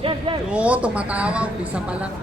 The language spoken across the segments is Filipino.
Oo, tumatawa. Isa pa lang.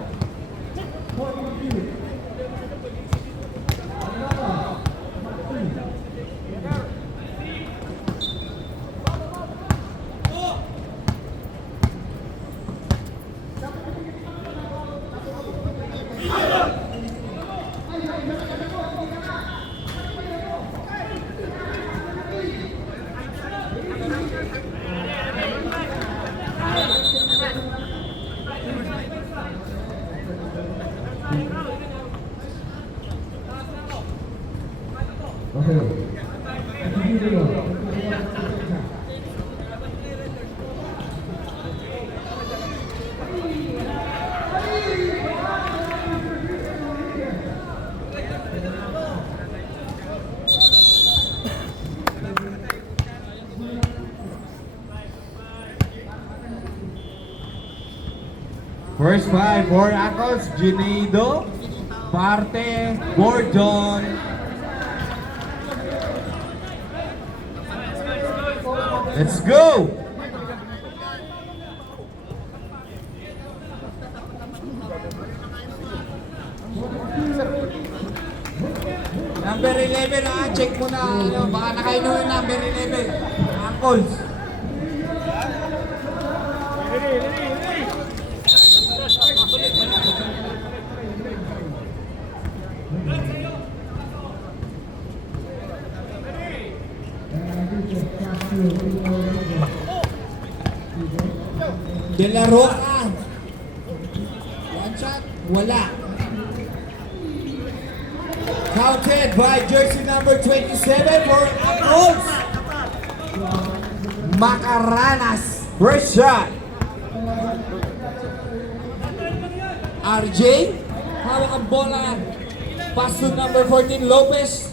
First five, for Akos, Ginedo, Parte, Gordon. Let's go! Number 11 check mo na, baka nakainom yung number 11. Uncles. De La Roca. One shot, wala. Counted by jersey number 27 for Uncles. Macaranas, first shot. RJ, hawak ang bola. Pass to number 14, Lopez.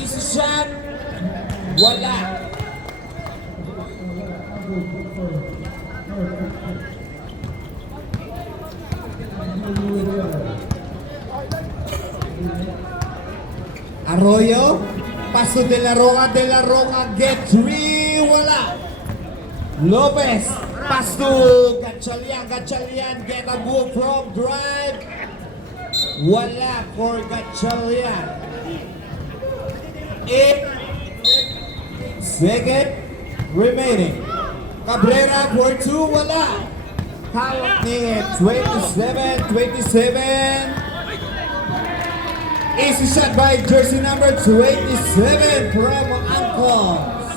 Easy shot. Wala. Arroyo, pass to De La Roca. De La Roca get 3. Wala. Lopez, pass to Gatchalian. Gatchalian get a move from drive. Wala for Gatchalian. 8 seconds remaining. Cabrera for 2. Wala. Hawak ni 27. Easy shot by jersey number 27 from Uncles.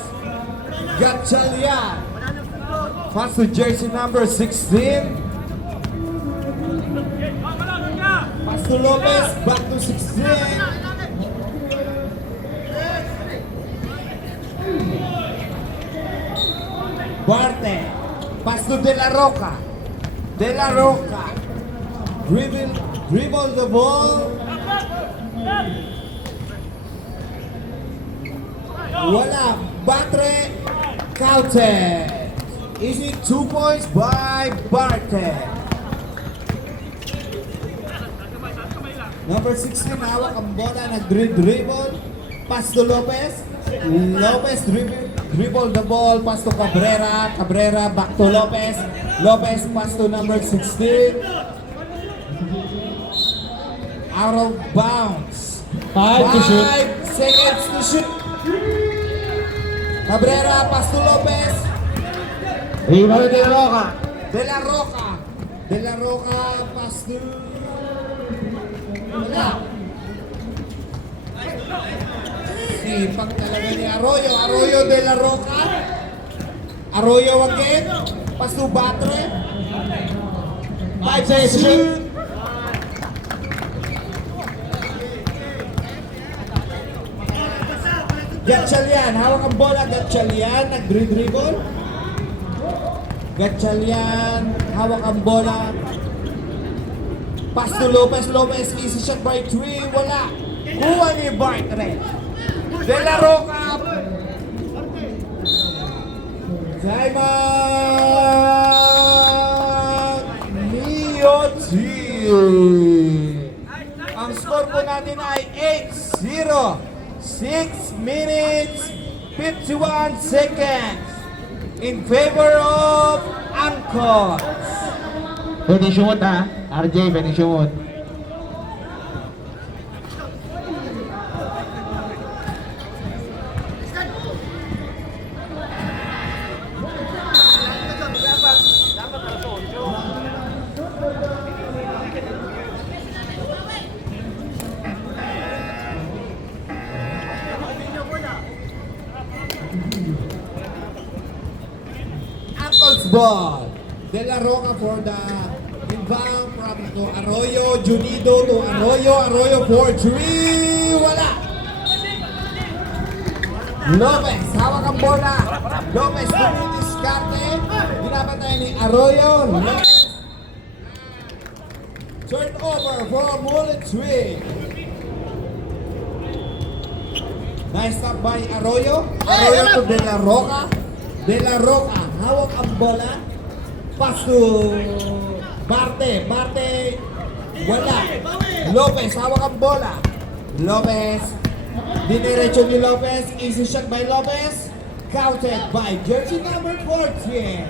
Gatchalian. Pass to jersey number 16. Pass to Lopez, back to 16. Barte. Pass to De La Roca. De La Roca. Dribble the ball. Wala. Batre. Counted. Easy 2 points by Barte. Number 16, hawak ang bola, nag-dribble. Pass to Lopez. Lopez dribble the ball. Pass to Cabrera. Cabrera back to Lopez. Lopez pass to number 16. Out of bounds. 5 to shoot. 5 seconds to shoot. Cabrera pass to Lopez. Rebound De La Roca. De La Roca. De La Roca pass to... Wala. Sipag talaga ni Arroyo. Arroyo De La Roca. Arroyo again. Pass to Batre. 5 seconds to shoot. Gatchalian, hawak ang bola. Gatchalian, nag-dribble. Gatchalian, hawak ang bola. Pass to Lopez. Lopez, easy shot by 3. Wala. Kuha ni Bartre. De La Roca. Simon Miotti. Ang score po natin ay 8-0. 6 minutes, 51 seconds in favor of Uncles. Pwede shoot ha. RJ, pwede shoot. Uncle's ball. De La Roca for the inbound from to Arroyo. Junido to Arroyo. Arroyo for 3. Wala. Lopez, hawak ang bola. Lopez, dumidiskarte. Binabantay ni Arroyo. Lopez. Turn over for Mullet 3. Nice stop by Arroyo. Arroyo to De La Roca. De La Roca, hawak ang bola. Pass to Barte. Barte, wala. Lopez, hawak ang bola. Lopez, diniretso ni Lopez. Easy shot by Lopez. Counted by jersey number 14.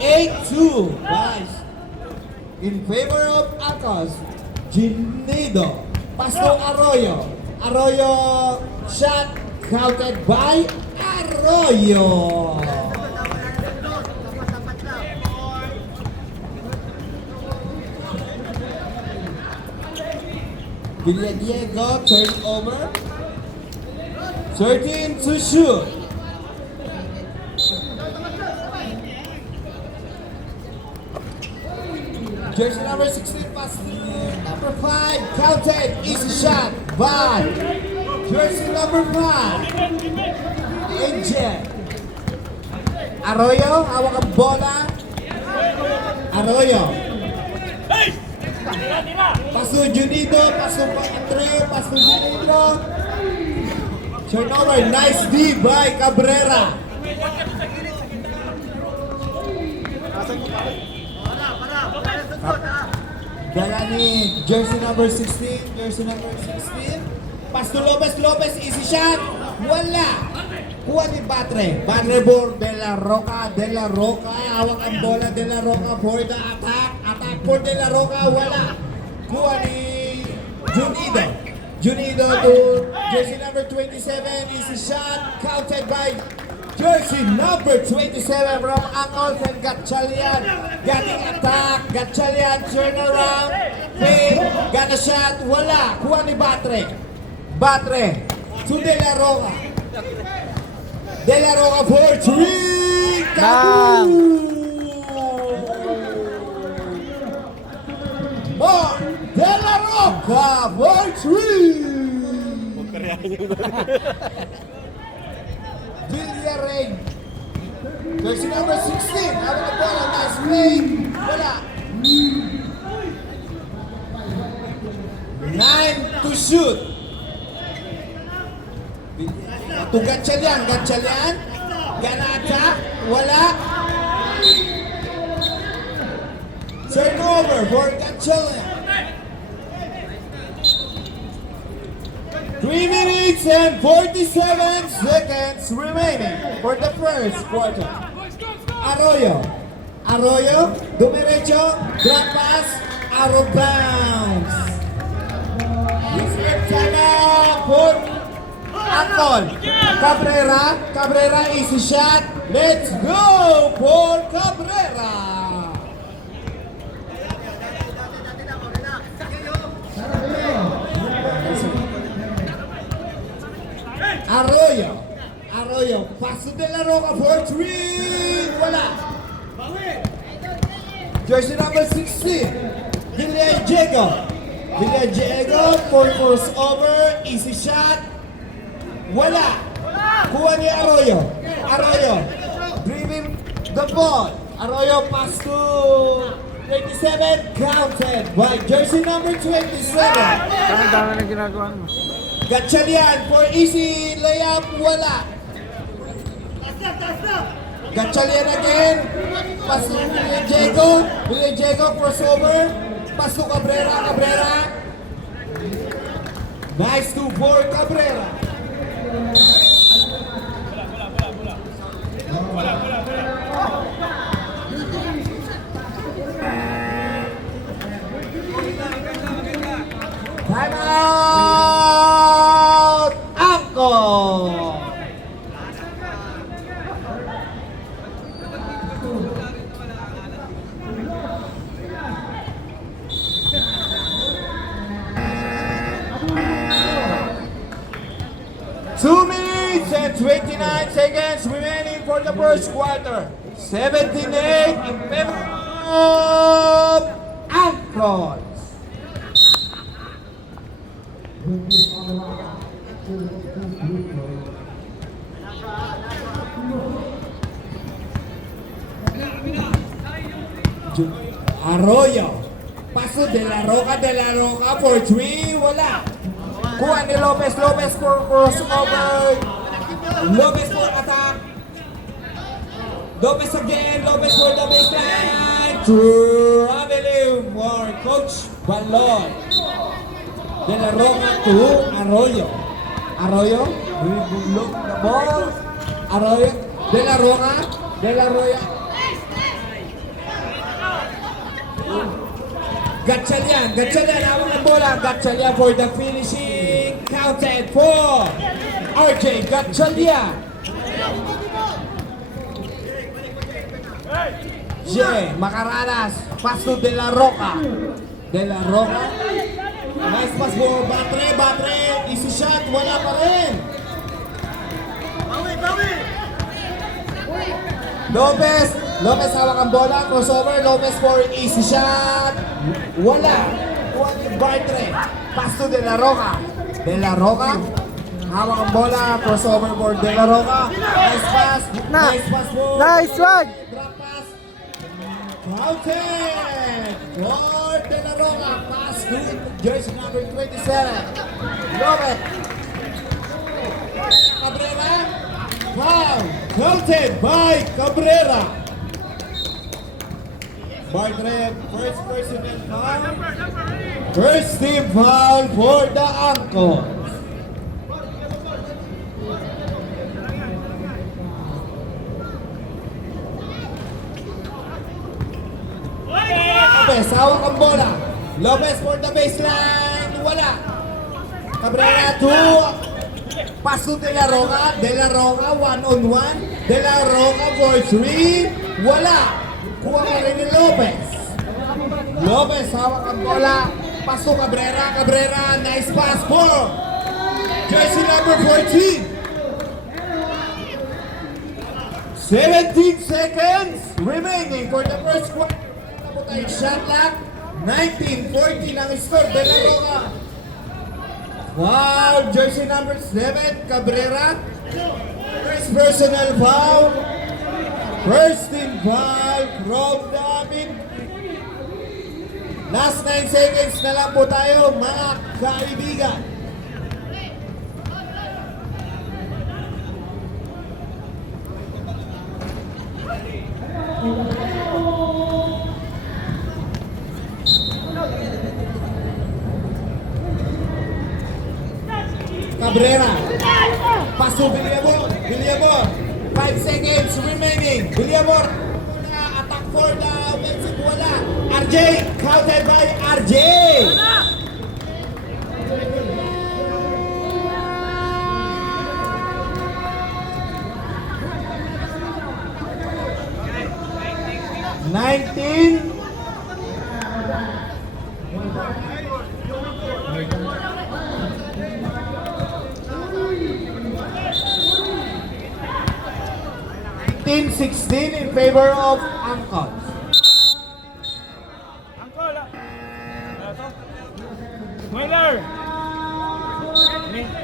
8-2, guys. In favor of Acos. Ginido. Pass to Arroyo. Arroyo, shot counted by Arroyo. Villadiego, turn over. 13 to shoot. Jersey number 16 pass to number 5. Counted. Easy shot by jersey number 5. Angel. Arroyo, hawak ang bola. Arroyo. Paso Junido, paso Andreo, paso Junido. Turnover, nice D by Cabrera. Dala ni jersey number 16, jersey number 16. Pass to Lopez, Lopez, easy shot. Wala. Kuha ni Batre. Batre for De La Roca. De La Roca. Hawak ang bola De La Roca for the attack. Attack for De La Roca. Wala. Kuha ni Junido. Junido to jersey number 27. Easy shot. Counted by jersey number 27 from Angles and Gatchalian. Getting attack. Gatchalian turn around. Fade. Got a shot. Wala. Kuha ni Batre. Batre to De La Roca. De La Roca for 3. Taboo! More. De La Roca for 3. Villareal. Jersey number 16. Hawak ang bola. Nice play. Wala. 9 to shoot. To Gatchalian. Gatchalian. Ganata. Wala. Turnover for Gatchalian. 3 minutes and 47 seconds remaining for the first quarter. Arroyo. Arroyo. Dumiretso. Drop pass. Out of bounds. Discipline timeout for Angkol. Cabrera. Cabrera, easy shot. Let's go for Cabrera. Arroyo. Arroyo. Pass to De La Roca for 3. Wala. Jersey number 16. Villadiego. Villadiego for crossover. Easy shot. Wala. Kuha ni Arroyo. Arroyo. Dribbling the ball. Arroyo pass to 27. Counted by jersey number 27. Ang dami na ginagawa mo. Gatchalian for easy layup. Wala. Gatchalian again. Pass to Villadiego. Villadiego crossover. Pass to Cabrera. Cabrera. Nice to for Cabrera. the first quarter. 17-8 in favor of Angkor. Arroyo. Paso de la Roca for 3. Wala. Kuha ni Lopez for crossover. Lopez for attack. Lopez again. Lopez for the baseline. Traveling for Coach Balon. De la Roca to Arroyo. Arroyo. Look the ball. Arroyo. De la Roca. Gatchalian, awang ng bola. Gatchalian for the finishing. Counted for RJ Gatchalian. Jay Macaranas. Pass to De La Roca. Nice pass for Batre. Easy shot. Wala pa rin. Lopez hawak ang bola, crossover, Lopez for easy shot. Wala. Kuha ni Bartre. Pass to De La Roca. Hawak ang bola, crossover for De La Roca. Nice pass for Nice one! drop pass. Counted for De La Roca. Pass to jersey number 27. Lopez. Cabrera. Foul. Counted by Cabrera. Bartre, first personal foul. First team foul for the Angkor. Lopez, hawak ang bola. Lopez for the baseline. Wala. Cabrera, 2. Pass to De La Roca, 1-on-1. De La Roca for 3. Wala. Kuha ka rin ni Lopez, hawak ang bola. Pass to Cabrera, nice pass for jersey number 14. 17 seconds remaining for the first quarter. Shot clock, 19-14 ang score. De La Roca. Foul, jersey number 7, Cabrera. First personal foul. First team foul from David. Last 9 seconds na lang po tayo, mga kaibigan. Cabrera. Pass to Villamor. 5 seconds remaining. Villamor. Attack for the offensive. Wala. RJ. Counted by RJ. Nineteen. 16 in favor of Angkor. Miller!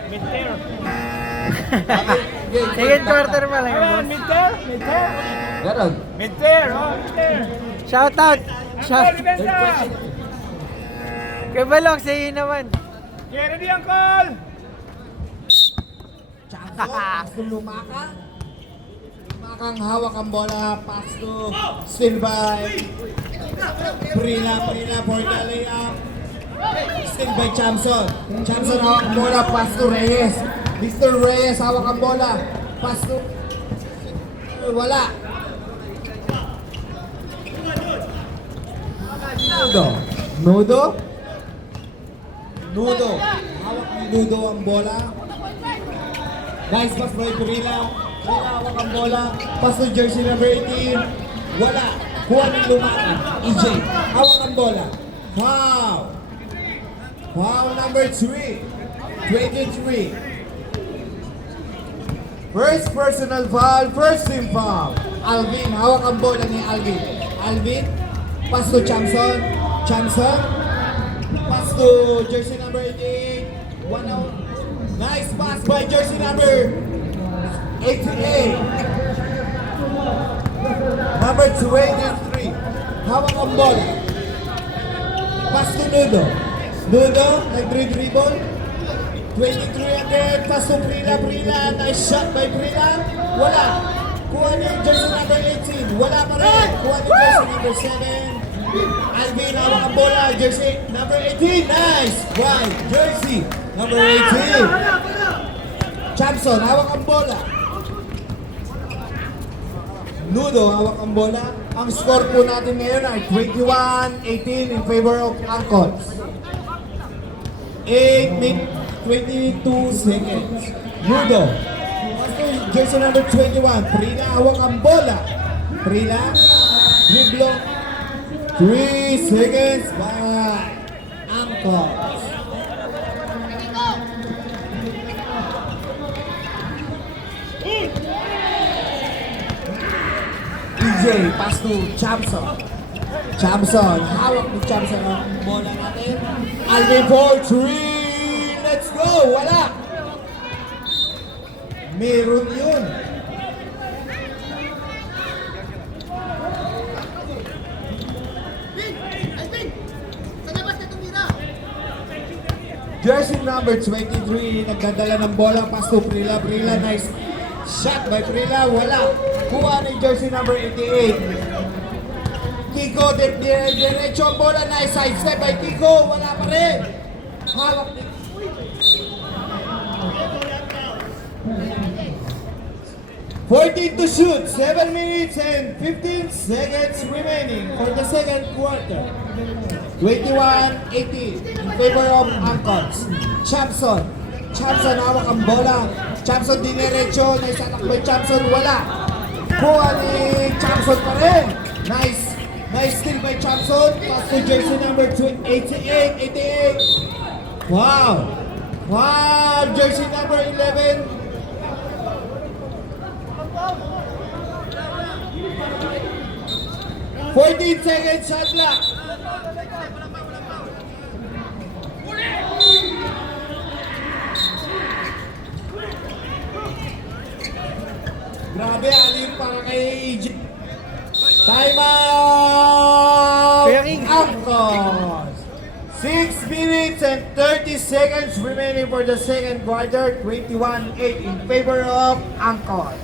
Mid-tier. Second quarter pa lang yun, boss. Mid-tier? Ganon. Mid-tier, mid-tier. Shout out! Shout Depensa! Kay Balok, sa'yo naman. Ready ang call! Pass to Lumaka. Lumakang hawak ang bola. Pass to still by Prila for the layup. Still by Chamson. Chamson hawak ang bola. Pass to Reyes. Mr. Reyes hawak ang bola. Pass to wala. Nudo. Hawak ni Nudo ang bola. Nice pass by Prila. Hawak ang bola. Pass to jersey number 18. Wala. Kuha ng Lumakan. EJ. Hawak ang bola. Foul. Foul number 3. 23. First personal foul, first team foul. Alvin, hawak ang bola ni Alvin. Alvin, pass to Chamson. Chamson, pass to jersey number 88. 1 out. Nice pass by jersey number 88. Number 23. Hawak ang bola. Pass to Nudo. Nudo, nag-dribble. 23 again. Pass to Prila. Prila, nice shot by Prila. Wala. Kuha niya yung jersey number 18. Wala pa rin. Kuha niya yung jersey number 7. Alvin, hawak ang bola. Jersey number 18. Nice. Right. Jersey number 18. Chamson, hawak ang bola. Nudo, hawak ang bola. Ang score po natin ngayon ay 21-18 in favor of Angkons. 8 minutes, 22 seconds. Nudo. Jersey number 21. Prila, hawak ang bola. Prila, dribble. 3 seconds by Angkons. EJ, pass to Chamson. Chamson, hawak ni Chamson ang bola natin. Alvin for 3. Let's go! Wala! Meron yun. Jersey number 23, nagdadala ng bola, pass to Prila. Prila, nice shot by Prila. Wala. Kuha ni jersey number 88. Kiko, diretso ang bola. Nice side step by Kiko. Wala pa rin. Hawak ni 14 to shoot. 7 minutes and 15 seconds remaining for the second quarter. 21-18 in favor of Angkons. Chamson. Chamson, hawak ang bola. Chamson diniretso. Nice attack by Chamson. Wala. Kuha ni Chamson pa rin. Nice. Nice steal by Chamson. Pass to jersey number 88. Wow. Wow. Jersey number 11. 14 seconds shot clock. Grabe, alin para kay EJ. Time out! Kuya King. Angkons! 6 minutes and 30 seconds remaining for the second quarter. 21-8 in favor of Angkons.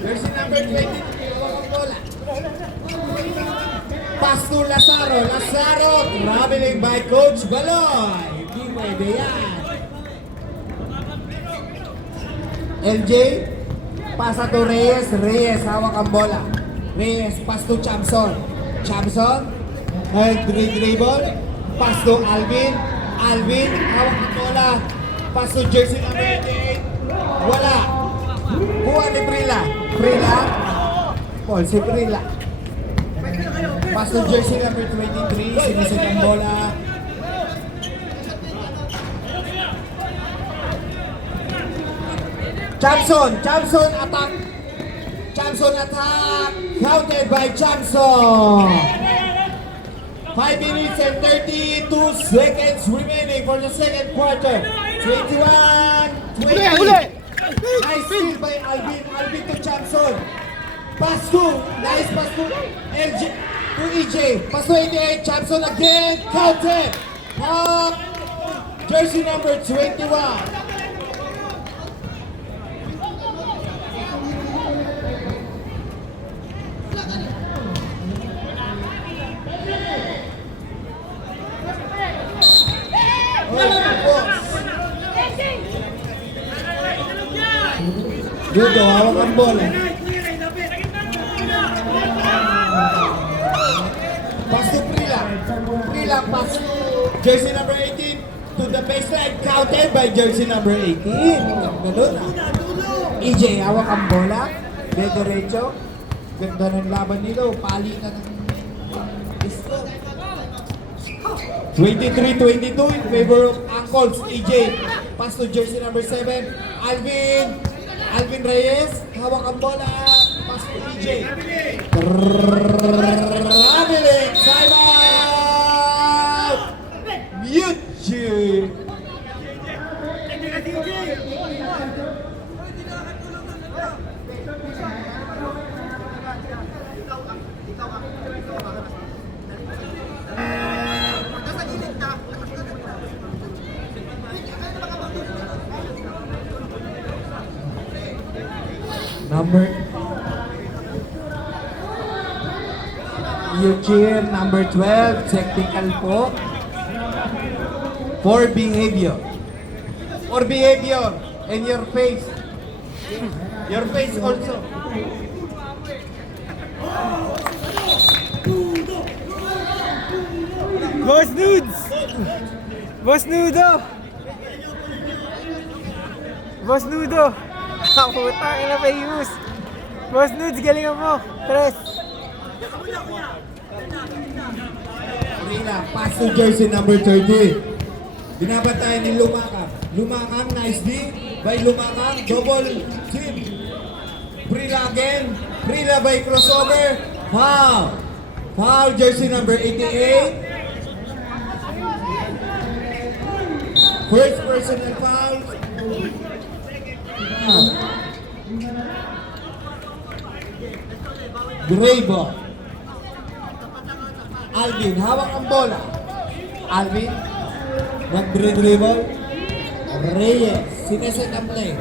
Jersey number 23, hawak ang bola. Pass to Lazaro. Lazaro, traveling by Coach Baloy. Hindi pwede yan. LJ, pasa to Reyes. Reyes, hawak ang bola. Reyes, pass to Chamson. Chamson, dribble. Pass to Alvin. Alvin, hawak ang bola. Pass to jersey number 88. Wala. Kuha ni Prila. Prila. Paul, si Prila. Pass to jersey number 23. Sinisit ang bola. Chamson. Chamson attack. Chamson attack. Counted by Chamson. 5 minutes and 32 seconds remaining for the second quarter. 21-20. Nice steal by Alvin. Alvin to Chamson. Pass to. Nice pass to LJ. To EJ. Pass to 88. Chamson again. Counted. Jersey number 21. Dito, hawak ang bola. Prila pass to jersey number 18 to the baseline. Counted by jersey number 18. Ganun ah. EJ, hawak ang bola. De derecho. Ganda ng laban nilo. Palitan ng isko. 23-22 in favor of Angkol. EJ, pass to jersey number 7. Alvin Reyes, hawak ang bola. Pass to EJ. Traveling, time out! Yuchi! Number Eugene, number 12, technical po. For behavior. For behavior. And your face. Your face also. Boss Nudes! Boss Nudo! Boss Nudo! Putang ina famous! Boss Nudes, galingan mo! Tres! Rina, pass to jersey number 30. Binabantayan ni Lumakam. Lumakam, nice D. By Lumakam, double team. Prila again. Prila by crossover. Foul. Foul, jersey number 88. First personal foul. Gray ball. Alvin, hawak ang bola. Alvin, nag-dribble. Reyes, sineset ang play.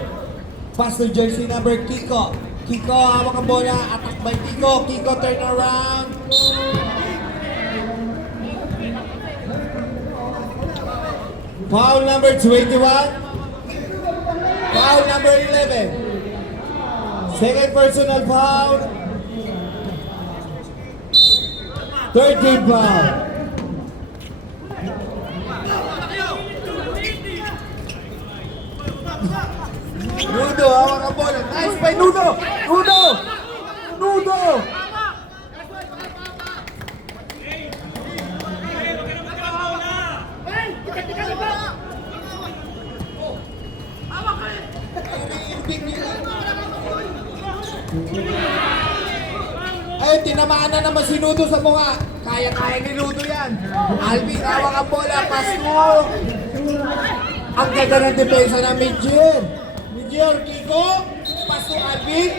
Pass to jersey number Kiko. Kiko, hawak ang bola. Attack by Kiko. Kiko, turn around. Foul number 21. Foul number 11. Second personal foul. Third team foul. Nudo, hawak ang bola. Nice by Nudo. Nudo. Nudo. Ay, tinamaan na naman si Nudo sa mukha. Kaya-kaya ni Nudo yan. Alvin, hawak ang bola. Pass mo. Ang ganda ng depensa ng Midger. Midger, Kiko. Pass to Alvin.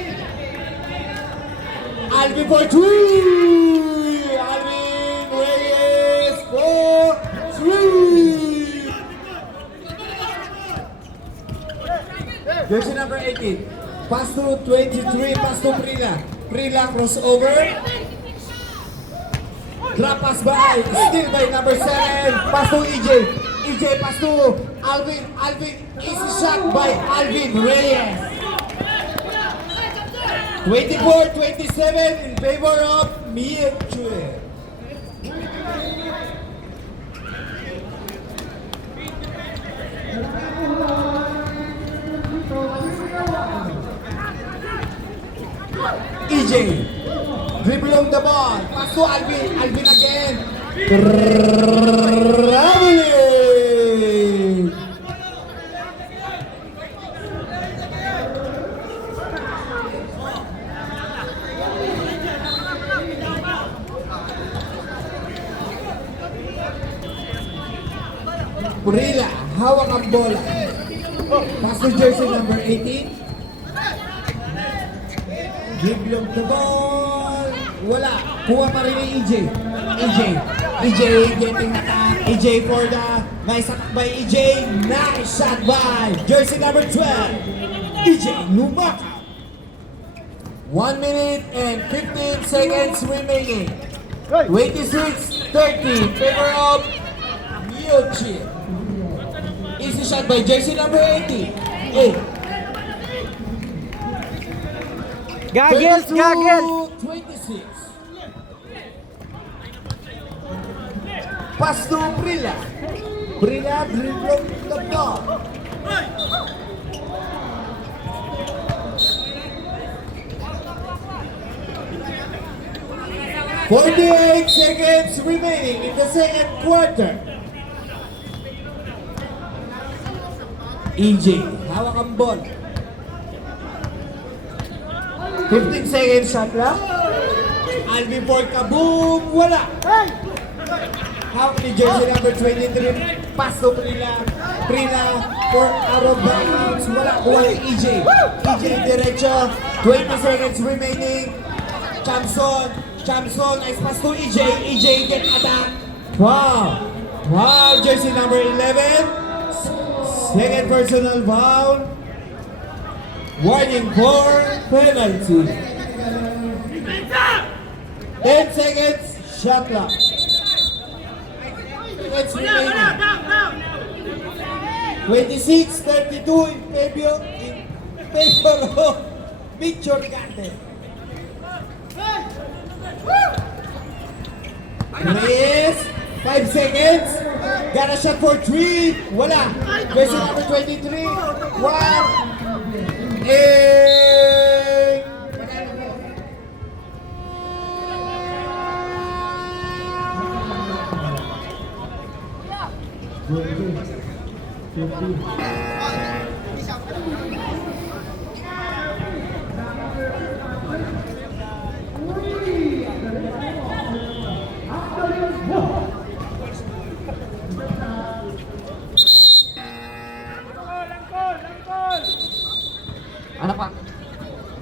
Alvin for 3. Alvin Reyes for 3. Jersey number 18. Pass to 23. Pass to Prila. Prila crossover. Drop pass by. Still by number 7. Pass to EJ. EJ pass to Alvin. Alvin is shot by Alvin Reyes. 24-27 in favor of Miechue. EJ, dribbling the ball, pass to Alvin, Alvin again, traveling! Purila, hawak ang bola, pass to jersey number 18, dribbling the ball. Wala. Kuha pa rin ni EJ. EJ getting attack. EJ for the nice attack by EJ. Nice shot by jersey number 12. EJ Lumaka. 1 minute and 15 seconds remaining. 26-30 favor of Miechue. Easy shot by jersey number 80. Goggles! 26. Pass to Brilla. Brilla dribble the ball. "48 seconds remaining in the second quarter." EJ, hawak ang ball. 15 seconds shot clock. Alvin for kaboom, wala. Hawak ni jersey number 23, pass to Prila. Prila for out of bounds, wala. Kuha ni EJ. EJ diretso, 20 seconds remaining. Chamson, nice pass to EJ. EJ get attack. Wow. Wow, jersey number 11. Second personal foul. Warning for penalty. 10 seconds, shot clock. Seconds remaining. 26-32 in favor of Victor Gante. Reyes, 5 seconds. Got a shot for 3. Wala. Jersey number 23. 1. Ano pa?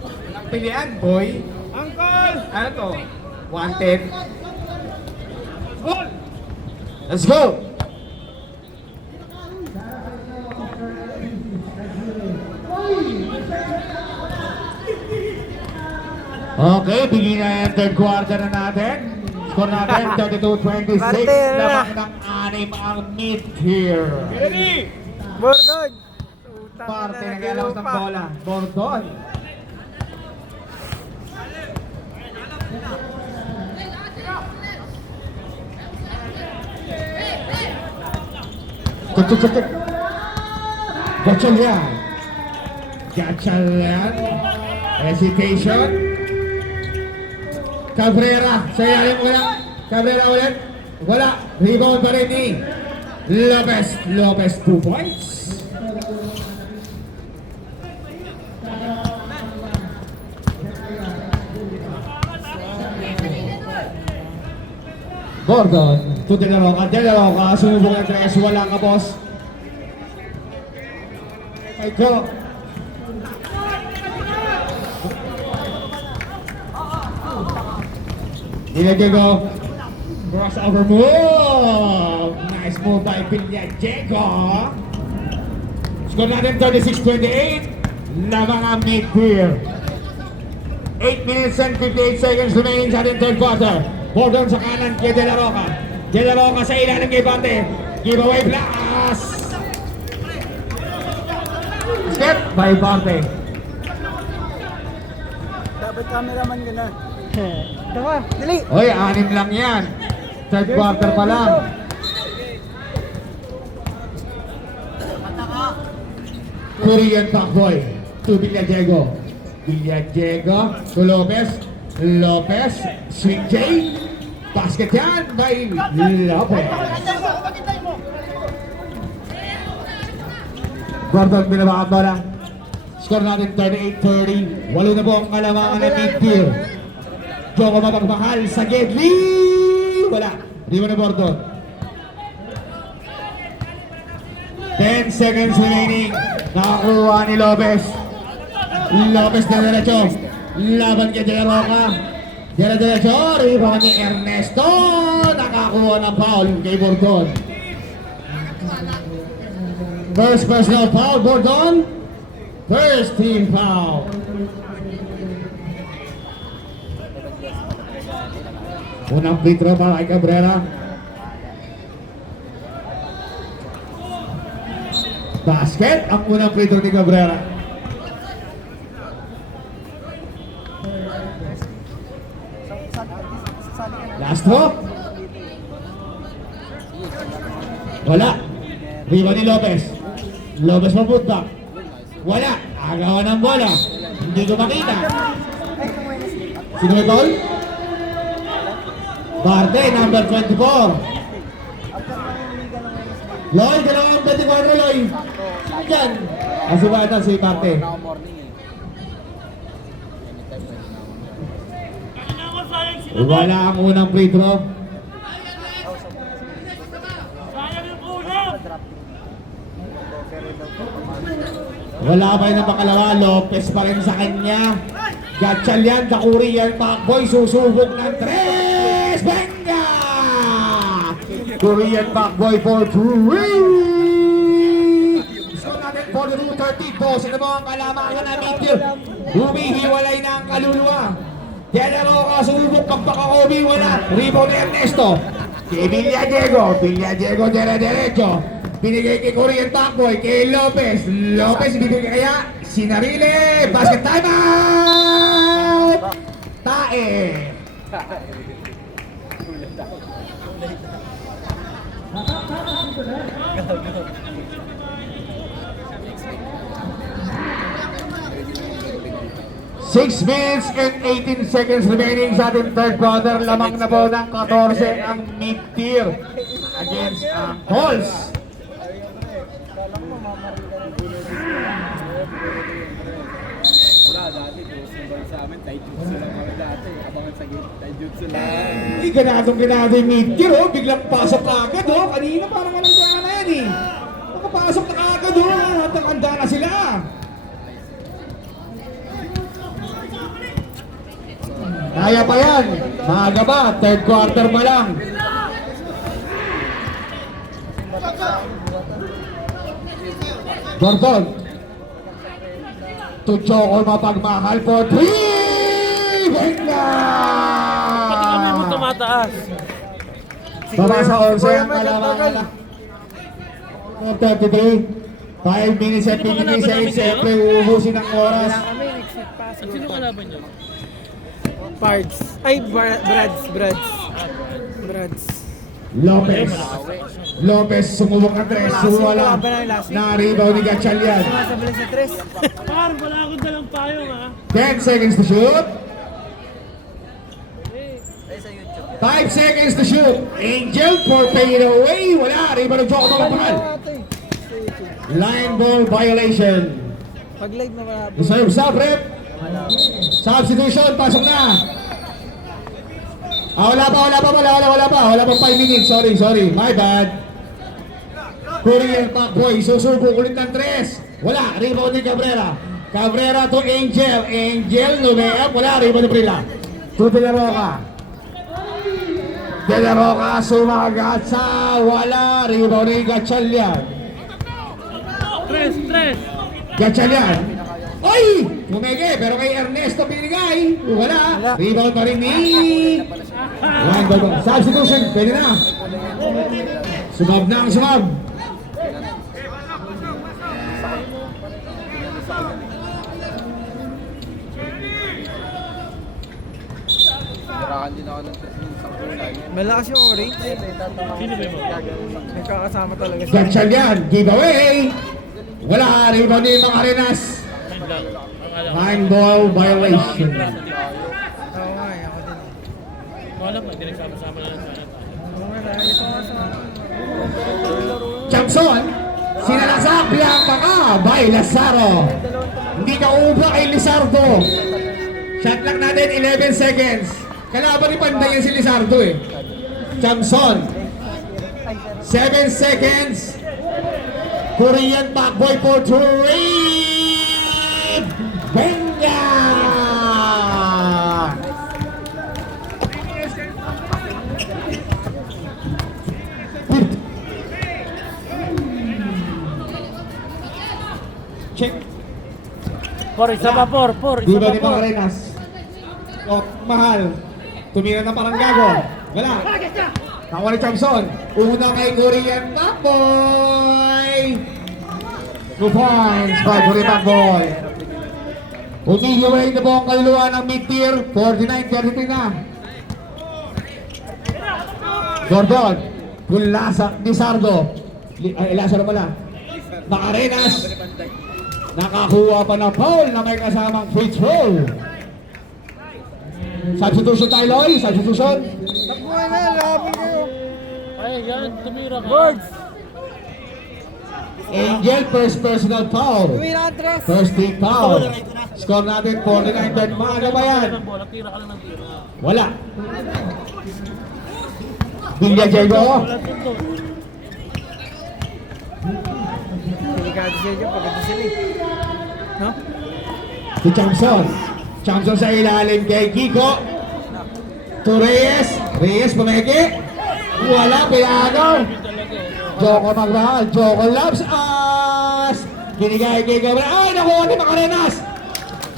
Walang pilihan, boy. Uncle! Ano to? Wanted. Goal! Let's go. Okay, bigyan na yung third quarter na natin. Score natin, 32-26. Quarter na. Lamang ng 6 ang mid-tier. Ready! Bordon! Parte na galaw ng bola. Bordon. Tutututuk. Gatchalian. Gatchalian. Hesitation. Cabrera. Sa ilalim wala. Cabrera ulit. Wala. Rebound pa rin ni Lopez. Lopez 2 points. Gordon, to De La Roca, sumubok ng tres, wala ka boss. Ay ko. Diego, crossover move. Nice move by Diego. Score natin 36-28. Lamang ang mid-tier. 8 minutes and 58 seconds remaining sa ating third quarter. Gordon sa kanan kay De La Roca. De La Roca sa ilalim kay Bante. Giveaway blast. Step by Bante. Dapat cameraman ka na. Tama, dali! Oy, 6 lang yan. Third quarter pa lang. Korean Backboy to Villadiego. Villadiego to Lopez. Lopez, swing J. Basket yan by Lopez. Gordon, binaba ang bola. Score natin 38-30. Walo na po ang kalamangan ng mid-tier. Joko mapagmahal sa Gedli. Wala. Di mo na Gordon. 10 seconds remaining. Nakakuha ni Lopez. Lopez na diretso. Laban kay De La Roca. Diretso. Rebound ni Ernesto. Nakakuha ng foul kay Gordon. First personal foul, Gordon. First team foul. Unang free throw para kay Cabrera. Basket, ang unang free throw ni Cabrera. Last throw. Wala. Rebound ni Lopez. Lopez mapunta. Wala. Agawan ng bola. Hindi ko makita. Sino may foul? Barte, number 24. Loy, dalawang 24, Loy. Diyan. Asubata si Barte. Wala ang unang free throw. Wala pa yung pakalawa. Lopez pa rin sa kanya. Gatchal yan. Kakuri yan. Pacboy. Susubok ng 3. Benga! Korean Pacboy for 3. Score natin 42-32. Sino mo ang kalamangan na Mitchell? Humihiwalay na ang kaluluwa. Dela Roca, subok kang pakakobi. Wala. Rebound ni Ernesto. Kay Villadiego. Villadiego derecho. Binigay kay Korean Pacboy, kay Lopez. Lopez binigay kaya Sinarile. Basket time out! Tae. Six minutes and 18 seconds remaining sa ating third quarter. Lamang na po ng 14 ang mid-tier against ang Halls. Dati, doon sa amin, taijutsu lang kami dati. Abangan sa gate, taijutsu lang. Hindi ganadong yung mid-tier, oh. Biglang pasok na agad, oh. Kanina parang walang gana na yan, eh. Nakapasok na agad, oh. Natanganda na sila. Kaya pa yan. Maaga ba? Third quarter pa lang. Gordon. To Choco mapagmahal for 3! Venga! Pati kami mo tumataas. Baba sa 11 ang kalamangan na. 33. 5 minutes and 53 seconds. Siyempre, uubusin ang oras. At sino kalaban nyo? Pards. Ay, Brads. Lopez. Lopez sumubok ng 3. Suwala. Na-rebound ni Gatchal yan. Sumasabalik sa 3. Parang wala akong dalang payong ha. 10 seconds to shoot. 5 seconds to shoot. Angel for fade away. Wala. Rebound ng Choco Mapagmahal. Line ball violation. Pag live na wala. Reserve sub rep. Substitution. Pasok na. Wala pa 5 minutes. Sorry. My bad. Korean Pacboy. Susubo ulit ng 3. Wala. Rebound ni Cabrera. Cabrera to Angel. Angel. Lumea. Wala. Rebound ni Prila. To De La Roca. De La Roca. Sumagat sa wala. Rebound ni Gatchalian. Tres. Gatchalian. Oy! Pumege, pero kay Ernesto binigay. Wala. Rebound pa rin ni... Substitution. Pwede na. Sumab na ang sumab. Narakan din ako ng isang kulay. Malakas yung orange. Sino ba mo? Nagkakasama talaga siya. Gatchalian. Giveaway. Wala. Rebound ni Macarinas. Ang alam. Mind ball violation. Oo nga, ako din. Wala mo, hindi nagsama-sama na lang sana tayo. Oo nga, dahil ito nga sa... Jackson. Sinalasak. Bianca ka. By Lazaro. Hindi ka ubra kay Lizardo. Shot clock natin 11 seconds. Kalaban ni Panday yan si Lizardo eh. Jackson. 7 seconds. Korean Pacboy for 3. Venga! Check. Isa pa, por. Di ba ni Macarinas? O, mahal. Tumira na parang gago. Wala. Nakuha ni Thompson. Una kay Korean Pacboy. 2 points by Korean Pacboy. Umihiwalay na po ang kaluluwa ng mid-tier. 49-33 na. Gordon. Pulasa. Lizardo. Lazaro pala. Macarenas. Nakakuha pa ng foul na may kasamang free throw. Substitution tayo, Loy. Substitution. Tapuan na, labi kayo. Ay, yan, tumira ka. Birds! Angel, first personal foul. Tumira ka, Tres. First team foul. Score natin 49-10. Maaga ba yan? Ng bola, tira ka lang ng tira. Wala. Villa Diego. Wala tundo. Delikado siya dyan, pagkita sila eh. No? Si Chamson. Chamson sa ilalim kay Kiko. To Reyes. Reyes pumeke. Wala, pinagaw. Joko Magmahal. Joko Labs. As. Binigay kay Gabriel. Ay, nakuha ni Macarenas.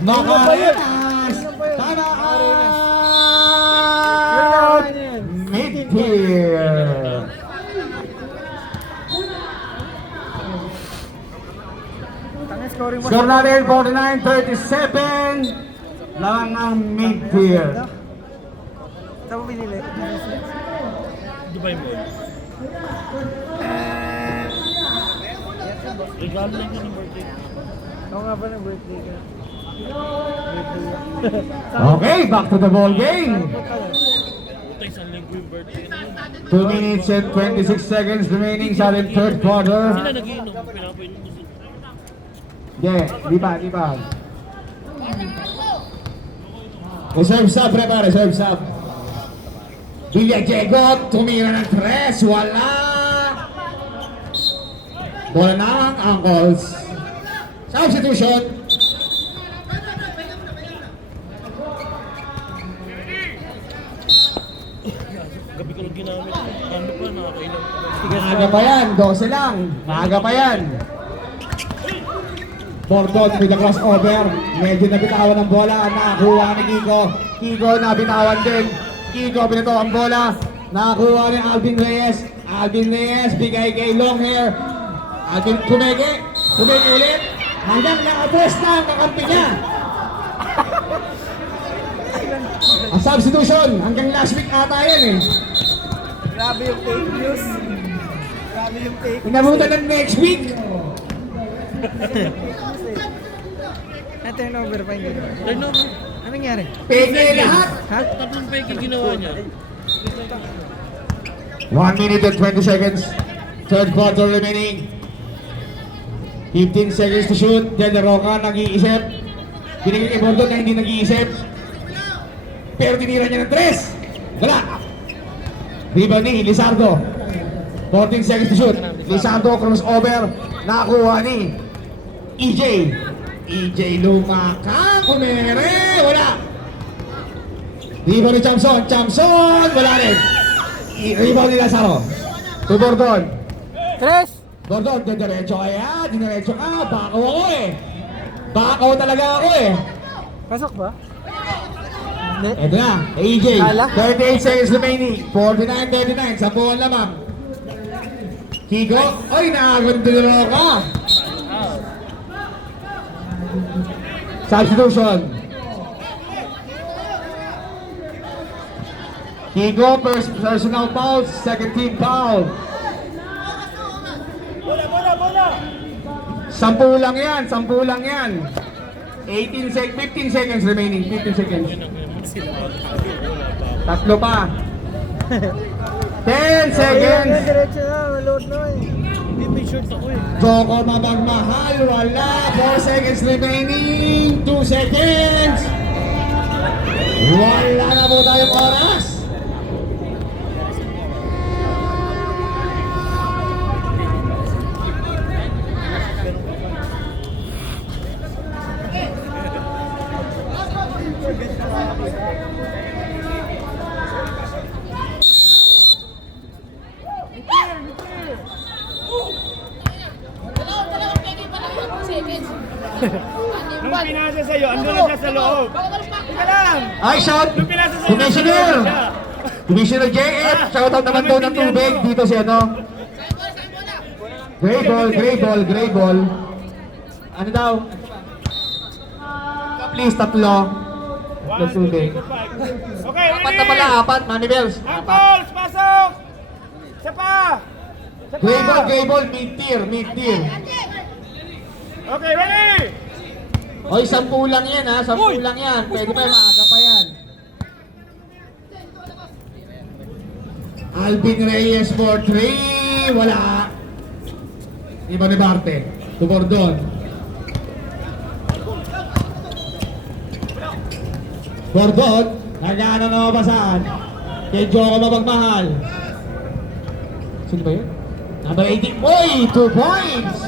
Macarenas. Tama out. Mid-tier. Tangin, scoring mo. Score natin 49-37. Lang ang mid-tier. Saan mo binili? Dubai mo. Regalo lang yun ng birthday. Oo nga ba ng birthday ka? Okay, back to the ball game. Puta, isang linggo yung birthday na yun. 2 minutes and 26 seconds remaining sa ating third quarter. Sila nagiinom, pinapainom mo sila. Yeah, di ba? Reserve sub, prepare, reserve sub. Villa Diego, tumira ng 3, wala. Bola ng Angles. Substitution. Gabi ko lang ginamit. Ano pa, nakakailang. Maaga pa yan, 12 lang. Maaga pa yan. Bordon with the crossover. Medyo nabitawan ng bola. Nakakuha ni Kiko. Kiko nabitawan din. Kiko pinito ang bola. Nakakuha ni Alvin Reyes. Alvin Reyes bigay kay Longhair. Alvin Tumeke. Tumeke ulit. Hanggang naka-press na ang kakampi niya. Ang substitution. Hanggang last week ata yan eh. Grabe yung fake news. Grabe yung fake Inabutan ng next week. turnover pa yung ginawa. Turnover. Anong nangyari? Peke lahat. Ha? Tatlong peke ginawa niya. 1 minute and 20 seconds. Third quarter remaining. 15 seconds to shoot. De La Roca nag-iisip. Binigay kay Bordon na hindi nag-iisip. Pero tinira niya ng 3. Wala. Rebound ni Lizardo. 14 seconds to shoot. Lizardo crossover. Nakakuha ni EJ. EJ lumakang. Kumere. Wala. Rebound ni Chamson. Chamson. Wala rin. Rebound ni Lazaro. To Bordon. Tres! Bordon, diretso kaya. Diretso ka. Bakaw ako eh. Bakaw talaga ako eh. Pasok ba? Hindi. Ito na, AJ. Hala. 38 seconds remaining. 49-39. 10 lamang. Kiko. Ay, nakagundulong ka. Substitution. Kiko, first personal foul. Second team foul. Sampu lang yan. 15 seconds remaining. 15 seconds. Tatlo pa. 10 seconds. Diretso na, load na eh. Hindi, may short ako eh. Joko Mabagmahal. Wala. 4 seconds remaining. 2 seconds. Wala na po tayong oras. Nung pinasa sa'yo, andun na siya sa loob. Ika lang! Ay, shout! Commissioner! Commissioner JF! Shoutout naman daw ng tubig. Dito si ano? Gray ball. Ano daw? Please, tatlo. Tatlo tubig. Okay, Apat na pala, apat. Money bells. Uncles, pasok! Isa pa! Gray ball, mid-tier. Okay, ready! Oy, 10 lang yan ha, 10 lang yan. Pwede pa, maaga pa yan. Alvin Reyes for 3, wala. Iba ni Barte, to Bordon. Bordon, nagana na mabasahan. Kay Joko Mapagmahal. Sino ba yun? Number 18, oy, 2 points!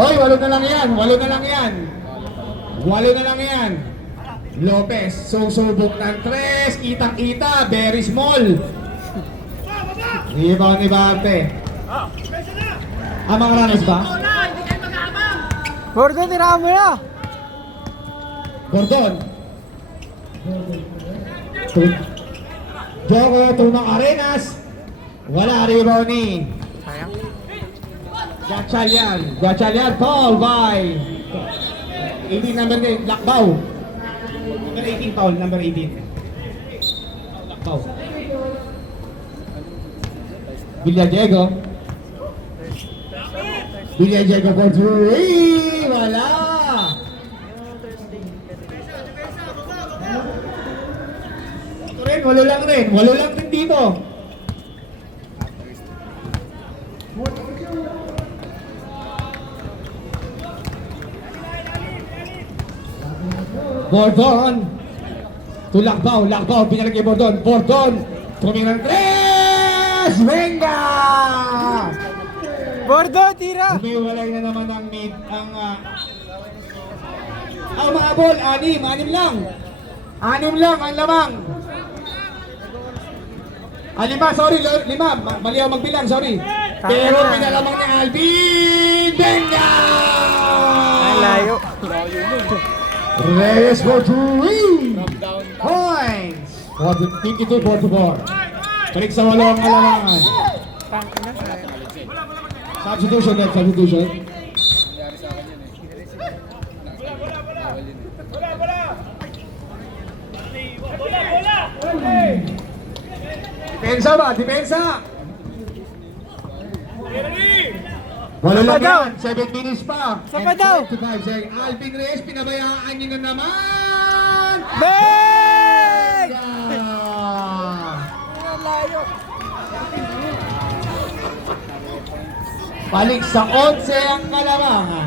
Oy, 8 na lang yan. 8 na lang yan. Lopez, susubok ng 3, kitang-kita, very small. Ibaw ni Barte. Mga runners ba? Gordon, tirahan mo na! Gordon. Joko, Tumang Arenas. Wala, rebound ni Sayang. Gatchalian, foul by 18 number 10, Lakbaw. Number 18 foul, number 18. Lakbaw. Villadiego for 3, wala. Ito rin, walo lang din dito. Bordon to Lakbaw, pinalik kay Bordon, tumingin ng 3, venga! Gordon, tira! Umiwalay na naman ang mid, ang mga ball, 6 lang ang lamang. 5, sorry, 5, mali ako magbilang, sorry. Pero pinalamang ni Alvin, venga! Ay, layo. Reyes for 3 points. 52-44. Balik sa 8 ang alamangan. Tangina, sayang. Substitution. Nangyari sa akin yun eh. Bawal yun eh. Depensa. Wala lang daw. yan, 7 minutes pa. Sapa daw. 25 seconds. Alvin Reyes, pinabayaan niyo na naman. Bang! Ah! Ang layo. Balik sa 11 ang kalamangan.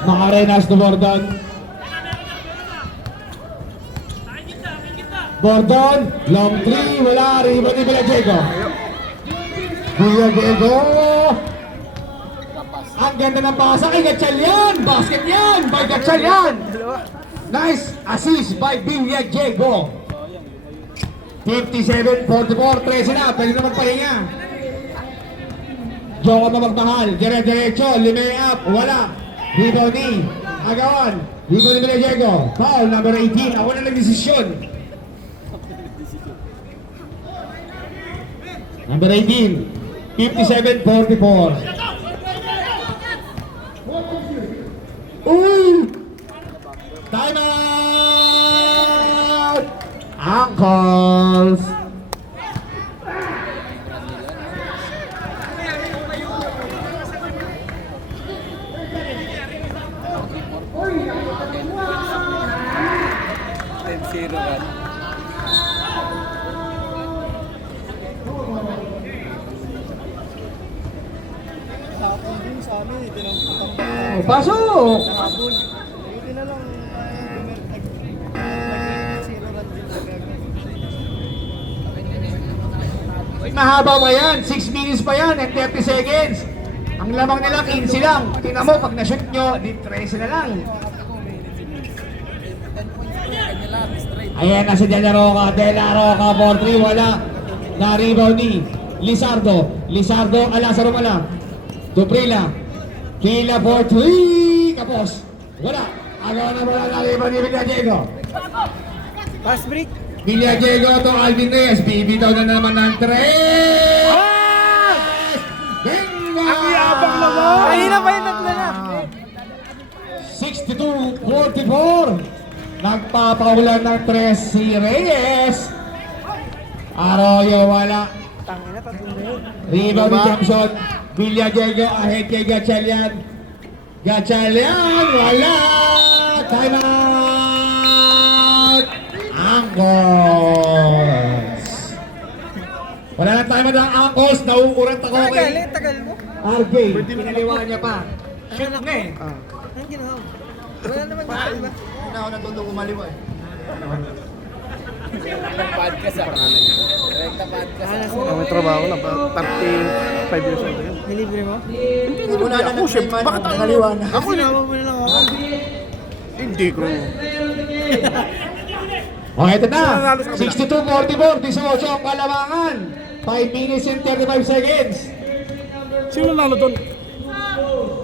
Makarenas to Bordon, long 3, wala, rebound ni Villadiego. Ang ganda ng pasa kay Gatchalian, basket yan, by Gatchalian. Nice assist by Villadiego. 57-44, 13 na, pwede na magpahinga. Joko Mapagmahal, dire-diretso, lime up, wala. Rebound ni Agawan, rebound ni Villadiego, foul number 18, ako na nagdesisyon. Number 18, 57-44. Time out! Uncles! Pasok! Mahaba pa yan, 6 minutes pa yan and 30 seconds. Ang lamang nila 15 lang. Tingnan mo, pag na-shoot nyo, di 13 na lang. Ayan na si De La Roca for 3, wala. Na-rebound ni Lizardo, Alazaro Mala. Duprila, Pila for 3, kapos. Wala. Agaw na wala na-rebound ni Villadiego. Pass break. Villadiego to Alvin Reyes, bibitaw na naman ng 3. Bingo! Kanina pa yung tatlo na. 62-44. Nagpapaulan ng 3 si Reyes. Arroyo wala. Tangina, tatlo na yun. Rebound ni Jackson. Villadiego ahead kay Gatchalian. Gatchalian wala. Time out. Angkos. Wala na time out ang Angkos. Nauurang ako kay Tagal mo. RJ. Pinaliwa niya pa. Shoot na eh. Anong ginawa mo? Wala naman dito, diba? Hindi na ako natutong kumaliwa eh. Direktang podcast ah. Direktang podcast ah. May trabaho lang, 35 years old yun. Nilibre mo? Wala na Ako, syempre, bakit ako? nangaliwa na. Ako yun. Sinama mo na lang ako. Hindi ko. O, ito na. 62-44. 18 ang kalamangan. 5 minutes and 35 seconds. Sino nalo doon?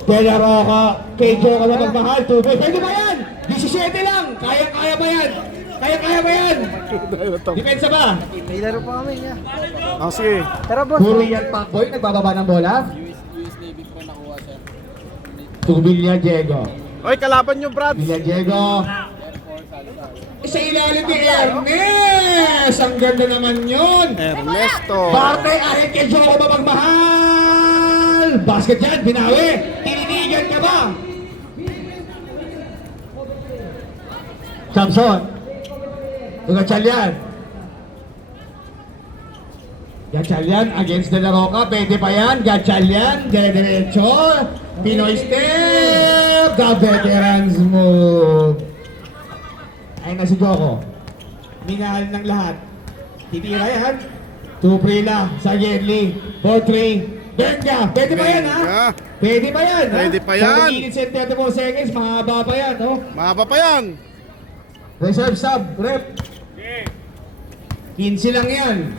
De La Roca, kay Joe ka na magmahal. 2 pwede ba yan? 17 lang. Kaya ba yan? Kaya ba yan? Depensa ba? May laro pa kami niya. Ah, sige. Tara, boss. Puro yan Pacboy, nagbababa ng bola. US Navy po nakuha sir. 2 Villadiego. Oy, kalaban nyo, Brad. Villadiego. Sa ilalim ni Ernest! Ang ganda naman yun! Ernesto. Parte ahead kay Joe ka ba magmahal? Basket yan, binawi! Tininigan ka ba? Samson. Gatchalian. Gatchalian against De La Roca. Pwede pa yan. Gatchalian. Diretso. Pinoy step. The veterans move. Ayun na si Joko. Minahal ng lahat. Titira yan. 2 Prila sa Yenli. 4-3. Benga. Pwede pa yan ha? Benga. Pwede pa yan ha? Pwede pa yan. 4 minutes and 34 seconds. Mahaba pa yan. No? Mahaba pa yan. Reserve sub. Rep. 15 lang yan.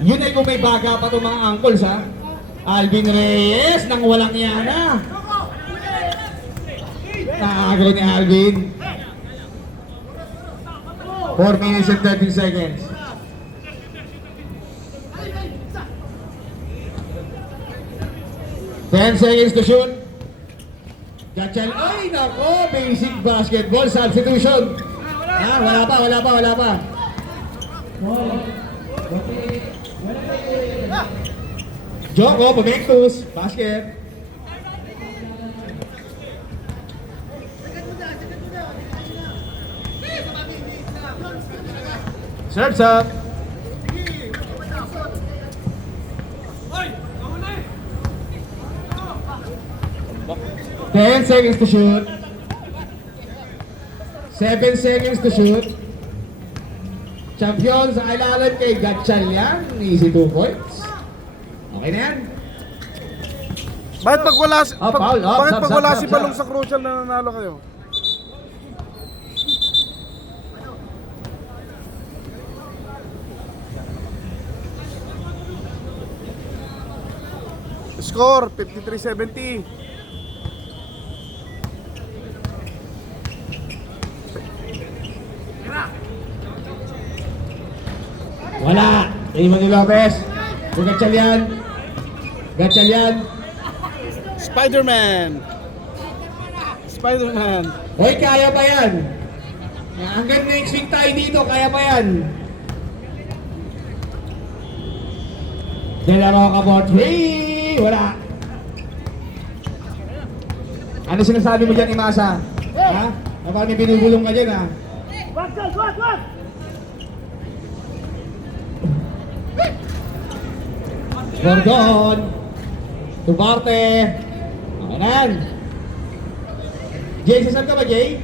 Yun ay kung may baga pa itong mga uncles ha. Alvin Reyes nang walang yana. Naagro ni Alvin. 4 minutes and 13 seconds. Ten seconds to shoot. Gatchal. Ay, nako! Basic basketball substitution. Ah, wala pa. Joko, Pumectus. Basket. Serves up. Ten seconds to shoot. 7 seconds to shoot. Champion sa ilalim kay Gatchalian. Easy 2 points. Okay na yan. Bakit pag wala, foul. bakit Stop, pag stop, wala stop, si stop. Balong sa crucial na nanalo kayo? Score 53-70. Wala. Iman ni Lopez. Si Gatchalian. Spider-Man. Hoy, kaya pa yan. Hanggang next week tayo dito, kaya pa yan. De La Roca for 3. Wala. Ano sinasabi mo dyan, Imasa? Ha? Parang may binubulong ka dyan, ha? Gordon. Tubarte. Okay na yan. Jay, sasal ka ba, Jay?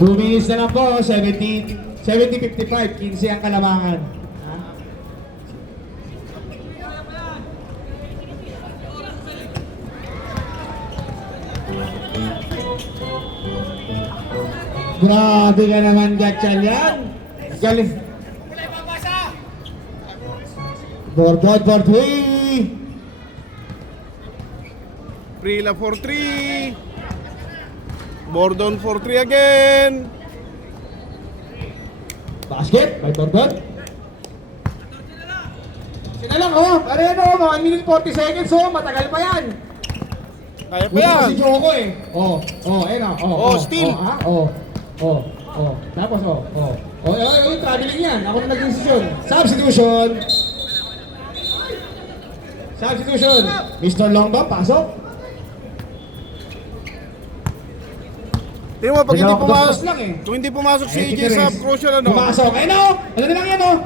Two minutes na lang po, 70-55, 15 ang kalamangan. Grabe ka naman, Gatchalian. Galing. Board for 3. Prila for 3. Bordon for 3 again. Basket, by Bordon. Sina lang, oh. Ano yan, oh. 1 minute 40 seconds, oh. Matagal pa yan. Kaya pa Buti yan. si Joko eh. Ayun oh. Oh, steal. Tapos traveling yan. Ako na nag-decision. Substitution. Mr. Longbam, pasok. Tingnan mo, pag hindi Dalawang pumasok, dos lang eh. kung hindi pumasok si Ay, AJ sa Titeres. crucial ano, Pumasok. Ayun oh. Ano na lang yan oh.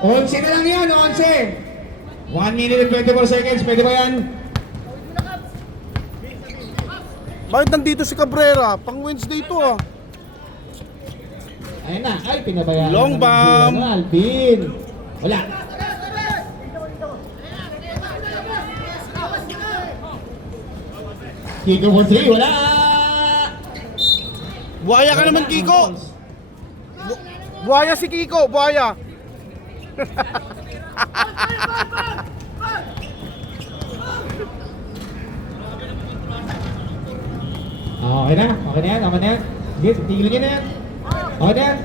11 na lang yan, 11. 1 minute and 24 seconds. Pwede ba yan? bakit nandito si Cabrera? Pang Wednesday to ah. Ayun na. Ay, pinabayaan. Long bomb. Alvin. Wala. Kiko for 3. Wala. Buhaya ka naman, Kiko. Buhaya si Kiko, buhaya. Okay na yan. Sige, tigil nyo na yan. Okay na yan.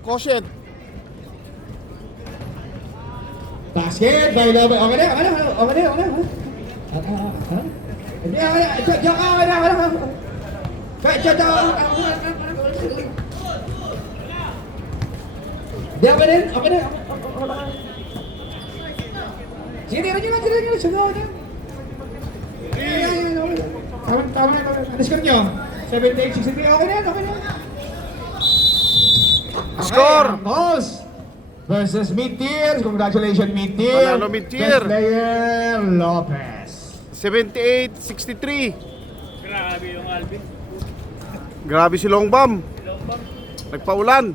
Quotient. Basket, by Love. Okay na. Hindi, okay na. Diyan ka, okay na. Kahit diyan ka. Hindi, okay na. Sige, tira nyo na. Sige, okay na. Tama na. Ano score nyo? 78-63. Okay na yan. Score! Boss versus mid-tier. Congratulations, mid-tier. Panalo mid-tier. Best player, Lopez. 78-63. Grabe yung Alvin. Grabe si Longbam. Nagpaulan.